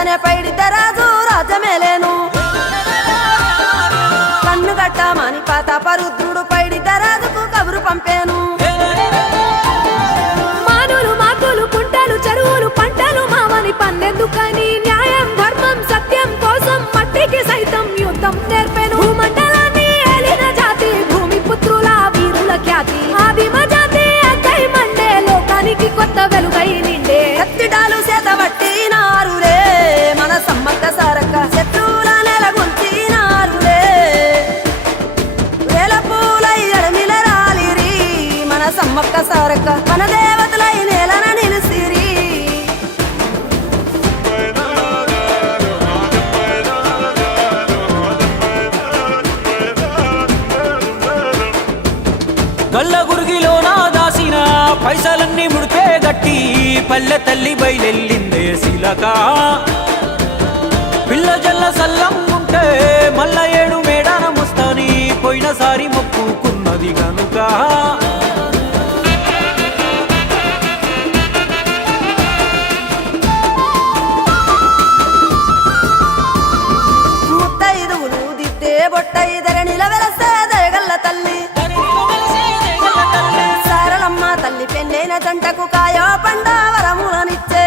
వెంటనే పైడితే రాజు రాజమేలేను కన్ను గట్టమని ప్రతాపరుద్రుడు పైడితే రాజుకు కబురు పంపేను మానులు మాకులు కుంటలు చెరువులు పంటలు మామని పన్నెందుకని న్యాయం ధర్మం సత్యం కోసం మట్టికి సైతం యుద్ధం నేర్పెను భూమండలాన్ని ఏలిన జాతి భూమి పుత్రుల వీరుల ఖ్యాతి ఆదిమ జాతి అక్కై మండే లోకానికి కొత్త వెలుగై నిండే కత్తిడాలు చేతబట్టినారులే మన సమ్మక్క సారక్క శత్రువుల నెలగుంచినారులే వేల పూలై అడమిల రాలిరి మన సమ్మక్క సారక్క మన దేవతలై నేలన నిలిసిరి గల్ల గురిగిలోన దాసిన పైసలన్నీ ముడిపే గట్టి పల్లె తల్లి బయలెల్లిందే శిలక పిల్ల జల్ల సల్లం ఉంటే మల్ల ఏడు మేడాన ముస్తాని పోయినసారి మొక్కుకున్నది గనుక ముత్తైదువులు దిద్దే బొట్టైదర నిలవెలసే దయగల్ల తల్లి సారలమ్మ తల్లి పెళ్ళైన జంటకు కాయో పండ వరములనిచ్చే